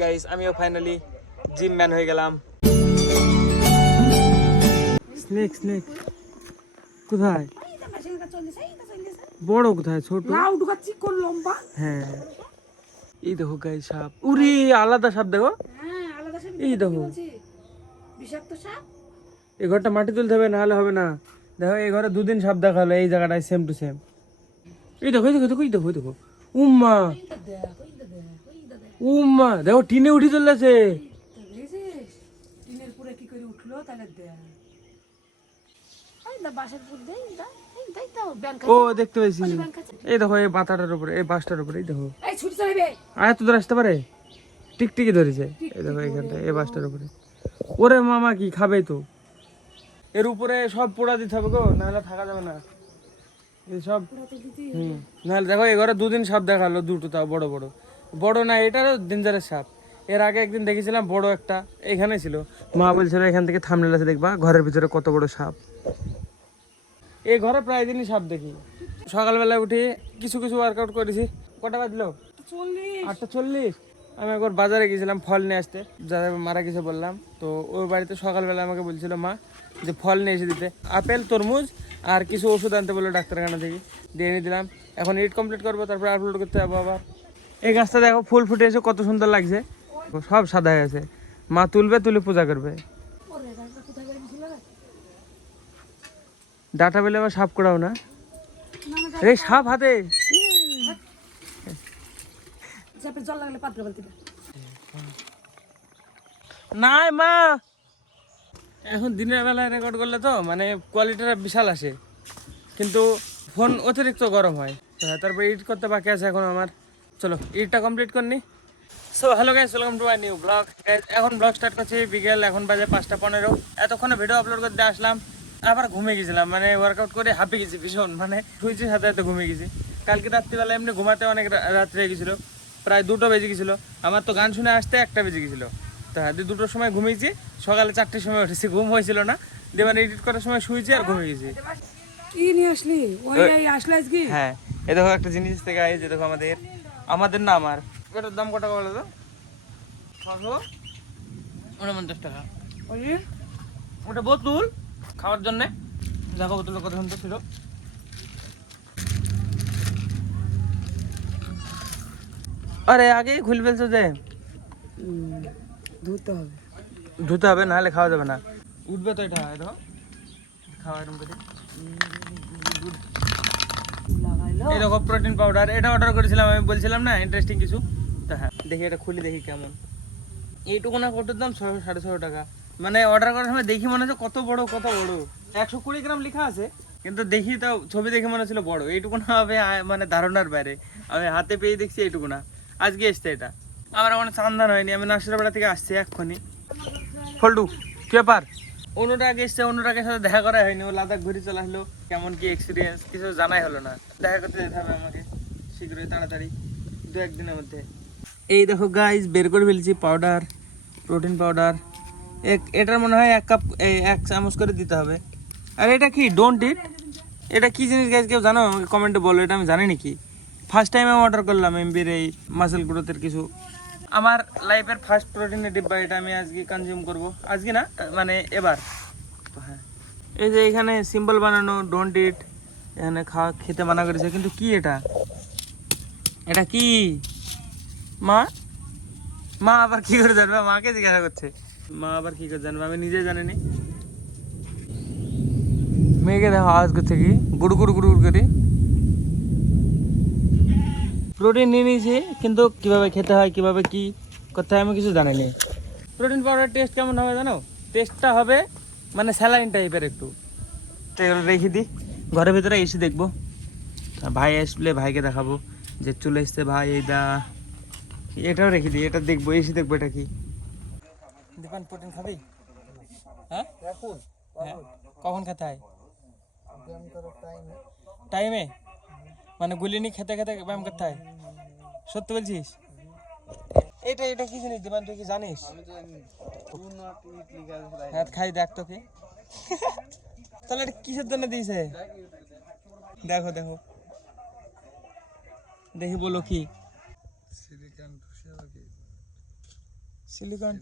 Guys আমিও finally gym man হয়ে গেলাম। স্নেক স্নেক কোথায়? বড় কোথায়? ছোট হ্যাঁ। এই দেখো গাইস সাপ। উরি আলাদা সাপ দেখো। এই দেখো এই ঘরটা মাটি তুলতে হবে, নাহলে হবে না। দেখো এই ঘরে দুদিন সাপ দেখা হলো, এই জায়গাটায় সেম টু সেম। এই দেখো এই দেখো দেখো এই দেখো এই দেখো উম্মা উম্মা দেখো টিনে উঠি চলেছে। ও দেখতে পাইছি। এই দেখো এই পাতাটার উপরে, এই বাঁশটার উপরে, এই দেখো আয় তো আসতে পারে। টিকটিকি ধরেছে এই দেখো এইখানটা, এই বাঁশটার উপরে। ওরে মামা কি খাবে তো। এর উপরে সব পোড়া দিতে হবে গো, নাহলে থাকা যাবে না সব। নাহলে দেখো এই ঘরে দুদিন সাপ দেখালো, দুটো তাও বড় বড়। বড় না, এটারও ডেঞ্জারাস সাপ। এর আগে একদিন দেখেছিলাম বড় একটা, এখানে ছিল। মা বলছিল এখান থেকে থাম্বনেল আছে দেখবা, ঘরের ভিতরে কত বড় সাপ। এই ঘরে প্রায় দিনই সাপ দেখি। সকালবেলা উঠে কিছু কিছু ওয়ার্কআউট করেছি। কটা বাজলো? 8:40। আমি একবার বাজারে গেছিলাম ফল নিয়ে আসতে, যারা মারা গেছে বললাম। তো ওই বাড়িতে সকালবেলা আমাকে বলছিল মা যে ফল নিয়ে এসে দিতে, আপেল তরমুজ আর কিছু ওষুধ আনতে বললো ডাক্তারখানা থেকে, দিয়ে এনে দিলাম। এখন এডিট কমপ্লিট করবো, তারপরে আপলোড করতে যাবো আবার। এই গাছটা দেখো ফুল ফুটে এসে কত সুন্দর লাগছে, সব সাদা হয়ে আছে। মা তুলবে, তুলে পূজা করবে। ডাটা বেলে আবার সাপ করাও না, এই সাপ হাতে। নাই মা, এখন দিনের বেলায় রেকর্ড করলে তো মানে কোয়ালিটিটা বিশাল আসে, কিন্তু ফোন অতিরিক্ত গরম হয়। তারপর এডিট করতে বাকি আছে এখন আমার। চলো এডিটটা কমপ্লিট করনি। So hello guys, welcome to my new blog. এখন ব্লগ স্টার্ট করছি বিকেল, এখন বাজে 5:15। এতক্ষণে ভিডিও আপলোড করতে আসলাম, আবার ঘুমিয়ে গেছিলাম। মানে ওয়ার্কআউট করে হাঁপিয়ে গেছি ভীষণ, মানে শুয়েছি সাথে সাথে ঘুমিয়ে গেছি। কালকে রাত্রিবেলা এমনি ঘুমাতে অনেক রাত্রে হয়ে গেছিলো, প্রায় 2টো বেজে গেছিলো। আমার তো গান শুনে আসতে 1টা বেজে গেছিলো। তো হ্যাঁ, 2টোর সময় ঘুমিয়েছি, সকালে 4টের সময় উঠেছি। ঘুম হয়েছিল না, দিয়ে মানে এডিট করার সময় শুয়েছি আর ঘুমিয়ে গেছি। কি নিয়ে আসলি? ওই আসলে আজকে? হ্যাঁ, এই দেখো একটা জিনিস থেকে এই যে দেখো আমাদের না আমার এটার দাম কত বলো তো? 649 টাকা। ওটা বোতল খাওয়ার জন্যে। দেখো বোতলের কথা শুনতে ছিল। আরে আগেই খুলে ফেলছো যে। ধুতে হবে। ধুতে হবে, নাহলে খাওয়া যাবে না। উঠবে তো এটা, দেখো খাওয়া এরকম করে। এই দেখো প্রোটিন পাউডার, এটা অর্ডার করেছিলাম, আমি বলছিলাম না ইন্টারেস্টিং কিছু। তা হ্যাঁ, দেখি এটা খুলে দেখি কেমন। এইটুকু না কত দাম? 600-650 টাকা। মানে অর্ডার করার সময় দেখি মনে হচ্ছে কত বড় কত বড়। 120 গ্রাম লেখা আছে, কিন্তু দেখি তো ছবি দেখে মনে হচ্ছিল বড়। এইটুকু না হবে মানে ধারণার বাইরে। আমি হাতে পেয়ে দেখছি এইটুকু না। আজকে এসছে এটা। আমার এখন চান্দান হয়নি, আমি নাসিরাপাড়া থেকে আসছি এক্ষুনি। ফল্টু কি ব্যাপার? অন্যটা আগে এসছে, অন্যটাকে সাথে দেখা করা হয়নি। ও লাদাখ ঘুরে চলে আসলো, কেমন কি এক্সপিরিয়েন্স কিছু জানাই হলো না। দেখা করতে যেতে হবে আমাকে শীঘ্রই, তাড়াতাড়ি 2-1 দিনের মধ্যে। এই দেখো গাইস, বের করে ফেলছি পাউডার, প্রোটিন পাউডার। এটার মনে হয় 1 কাপ 1 চামচ করে দিতে হবে। আর এটা কি ডোন্ট ইট, এটা কি জিনিস গাইস? কেউ জানো আমাকে কমেন্টে বলো, এটা আমি জানি নাকি। ফার্স্ট টাইম আমি অর্ডার করলাম এমবির এই মাসেল গ্রোথের কিছু। আমার লাইফের ফার্স্ট প্রোটিনের ডিব্বা এটা, আমি আজকে কনজিউম করব। আজকে না মানে এবার। তো হ্যাঁ, এই যে এখানে সিম্বল বানানো ডোন্ট ইট, এখানে খেতে মানা করেছে। কিন্তু কি এটা, এটা কি? মা মা আবার কি করে জানবে? মাকে জিজ্ঞাসা করছে, মা আবার কি করে জানবে? আমি নিজে জানিনি। মেয়েকে দেখো আওয়াজ করছে কি গুড় গুড় গুড় গুড় করে। প্রোটিন নিয়ে নিয়েছি, কিন্তু কিভাবে খেতে হয়, কিভাবে কি করতে হয় আমি কিছু জানিনি। প্রোটিন পাউডার টেস্ট কেমন হবে জানো? টেস্টটা হবে মানে স্যালাইন টাইপের একটু। রেখে দিই, ঘরের ভিতরে এসে দেখবো। ভাই আসলে ভাইকে দেখাবো যে চলে এসছে ভাই। এটাও রেখে দিই, এটা দেখবো, এসে দেখবো এটা কি। দীপান প্রোটিন খাবি? হ্যাঁ, হ্যাঁ। কখন খেতে হয়? টাইমে মানে গুলিনি খেতে খেতে ব্যায়াম করতে হয়? সত্যি বলছিস? এটা এটা কি জিনিস দীপান, তুই কি জানিস? হ্যাঁ, খাই দেখ তো কি। তাহলে এটা কিসের জন্য দিয়েছে? দেখো দেখো দেখি, বলো কি। সিলিকন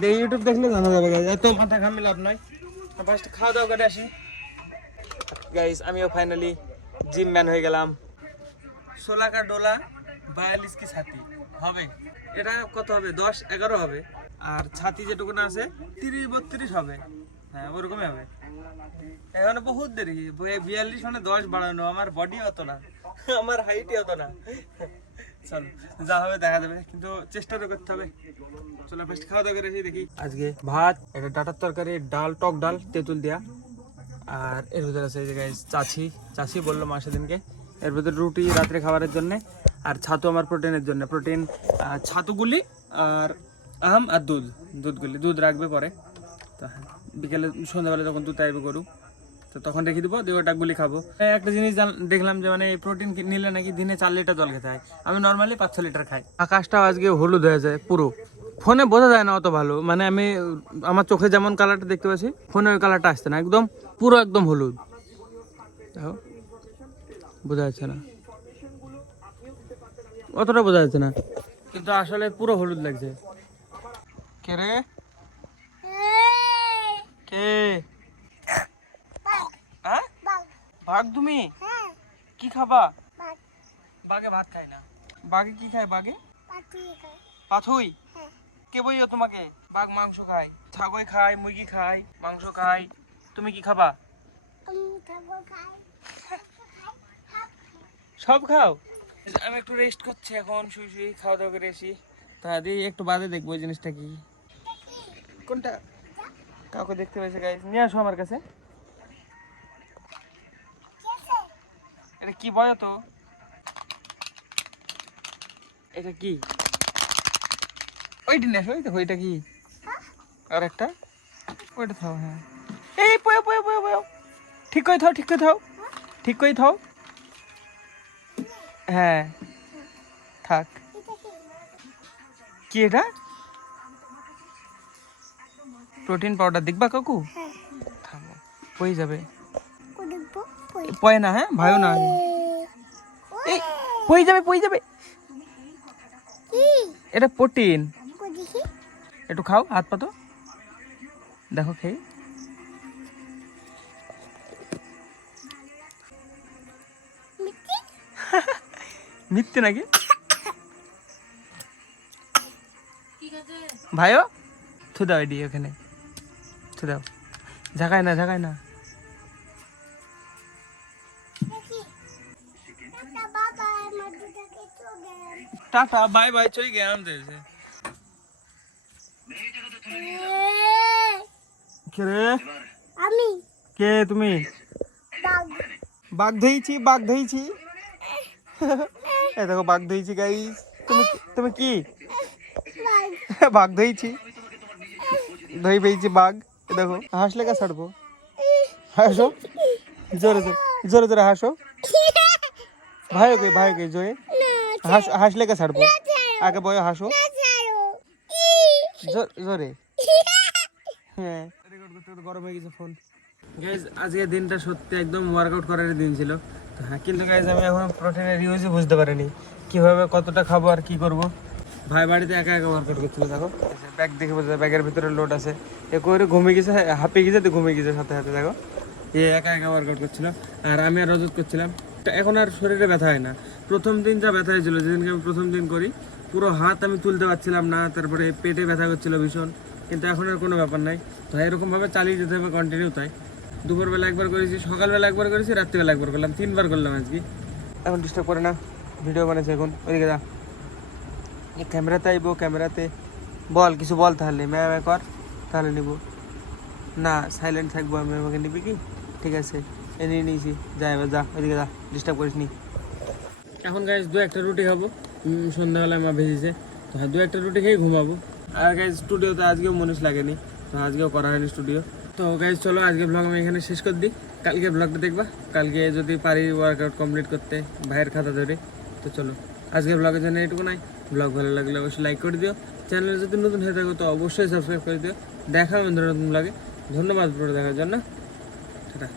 দেখ, ইউটিউব দেখলে জানা যাবে গাইস, এত মাথা ঘামি লাভ নাই। ফার্স্ট খাওয়া দাওয়া করে আসি গাইস। আমিও ফাইনালি জিম ম্যান হয়ে গেলাম। 16 का डोला 42 की छाती হবে। এটা কত হবে? 10-11 হবে। আর ছাতি যেটুকু না আছে 30-32 হবে। হ্যাঁ ওরকমই হবে। এখানে বহুত দেরি, 42 মানে 10 বাড়ানো। আমার বডি অত না, আমার হাইটই অত না। চল যা হবে দেখা যাবে, কিন্তু চেষ্টাটা করতে হবে। চলো ফার্স্ট খাওয়া দাওয়া করে এসে দেখি। আজকে ভাত, এটা ডাটার তরকারি, ডাল, টক ডাল তেঁতুল দেয়া, আর এর ভিতরে আছে এই যে গাইস চাচি বললো মা সেদিনকে, এর ভিতরে রুটি রাত্রে খাবারের জন্য, আর ছাতু আমার প্রোটিনের জন্য। প্রোটিন ছাতুগুলি আর আম আর দুধ রাখবে পরে। তো হ্যাঁ, বিকেলে সন্ধ্যাবেলা যখন দুধ আইবে গরু, তো তখন রেখে দেবো, দিয়ে ওটাগুলি খাবো। একটা জিনিস দেখলাম যে মানে প্রোটিন নিলে নাকি দিনে 4 লিটার জল খেতে হয়। আমি নর্মালি 5-6 লিটার খাই। আকাশটাও আজকে হলুদ হয়ে যায় পুরো, ফোনে বোঝা যায় না অত ভালো, মানে আমি আমার চোখে যেমন কালারটা দেখতে পাচ্ছি ফোনে ওই কালারটা আসছে না, একদম পুরো একদম হলুদ। দেখো বোঝা যাচ্ছে না, অতটা বোঝা যাচ্ছে না, কিন্তু আসলে পুরো হলুদ লাগছে। কে রে? কে? হ্যাঁ বাঘ? তুমি কি খাবা? বাঘে ভাত খায় না। বাঘে কি খায়? বাঘে পাথুই। কে বইও তোমাকে? বাঘ মাংস খায়, ছাগল খায়, মুরগি খায়, মাংস খায়। তুমি কি খাবা? সব খাও। আমি একটু রেস্ট করছি এখন, শুই খাওয়া দাওয়া করে এসি। তা দিয়ে একটু বাদে দেখবো এই জিনিসটা কি, কোনটা। কাউকে দেখতে পাইছে গাইস, নিয়ে আসো আমার কাছে। এটা কি বলো তো? এটা কি? ওইটা নিয়ে আসো। ওইটা কি? আর একটা ওইটা থাও। হ্যাঁ এই পয়ো ঠিক করে থাও। হ্যাঁ থাক। কি এটা? প্রোটিন পাউডার দেখবা কাকু? থামো, হয়ে যাবে। পয় না, হ্যাঁ ভাইও না, এই পয়ে যাবে। এটা প্রোটিন, একটু খাও, হাত পাতো, দেখো খেয়ে। মিথ্যে নাকি ভাইও? থু দাও এডি, ওখানে থু দাও, ঝাঁকায় না। টাটা বাই বাই, চলে গেলাম। কে রে? আমি। কে তুমি? বাঘ ধরেছি। এই দেখো বাঘ ধরেছি গাইস। তুমি কি? বাঘ ধরেছি, ধরে পেয়েছি বাঘ। দেখো হাসলে কা ছাড়বো, হাসো জোরে হাসো। ভাইও কে জোরে হাসলে কা ছাড়বো, আগে বয় হাসো জোরে। হ্যাঁ গরম হয়ে গেছে ফোন। গাইজ আজকে দিনটা সত্যি একদম ওয়ার্কআউট করার দিন ছিল। হ্যাঁ কিন্তু গাইজ আমি এখন প্রোটিনের ইউজই বুঝতে পারিনি, কিভাবে কতটা খাবো আর কি করব। ভাই বাড়িতে একা ওয়ার্কআউট করছিল। দেখো ব্যাগ দেখে বোঝা যায় ব্যাগের ভিতরে লোড আছে। এ করে ঘুমিয়ে গেছে, হাঁপিয়ে গেছে, তো ঘুমিয়ে গেছে সাথে। দেখো একা ওয়ার্কআউট করছিল, আর আমি আর রজত করছিলাম। এখন আর শরীরে ব্যথা হয় না। প্রথম দিন যা ব্যথা হয়েছিল, যেদিনকে আমি প্রথম দিন করি, পুরো হাত আমি তুলতে পারছিলাম না, তারপরে পেটে ব্যথা করছিল ভীষণ। কিন্তু এখন আর কোনো ব্যাপার নাই। তো এরকমভাবে চালিয়ে যেতে হবে কন্টিনিউ। তাই দুপুরবেলা একবার করেছি, সকালবেলা একবার করেছি, রাত্রিবেলা একবার করলাম, 3 বার করলাম আজকে। এখন ডিস্টার্ব করে না, ভিডিও বানাচ্ছি এখন। ওইদিকে যা, ক্যামেরাতে আইবো, ক্যামেরাতে বল কিছু বল, তাহলে ম্যাম কর, তাহলে নিব না। সাইলেন্ট থাকবো আমি, আমাকে নিবি কি? ঠিক আছে নিয়ে নিয়েছি, যা এবার যা, ওইদিকে যা, ডিস্টার্ব করিস নি। এখন গাইজ 2-1টা রুটি খাবো, সন্ধ্যাবেলায় মা ভেজেছে। তো হ্যাঁ 2-1টা রুটি খেয়ে ঘুমাবো। আর গাইজ স্টুডিওতে আজকেও মনীষ লাগেনি, তো আজকেও করা হয়নি স্টুডিও। তো গাইজ চলো আজকে ব্লগ আমি এখানে শেষ করে দিই। কালকে ব্লগটা দেখবা, কালকে যদি পারি ওয়ার্কআউট কমপ্লিট করতে ভাইয়ের খাতা ধরে। তো চলো আজকের ব্লগের জন্য এটুকু নাই। ব্লগ ভালো লাগলে অবশ্যই লাইক করে দিও, চ্যানেলে যদি নতুন হয়ে থাকো তো অবশ্যই সাবস্ক্রাইব করে দিও। দেখা হবে নতুন ব্লগে। ধন্যবাদ পুরো দেখার জন্য, টাটা।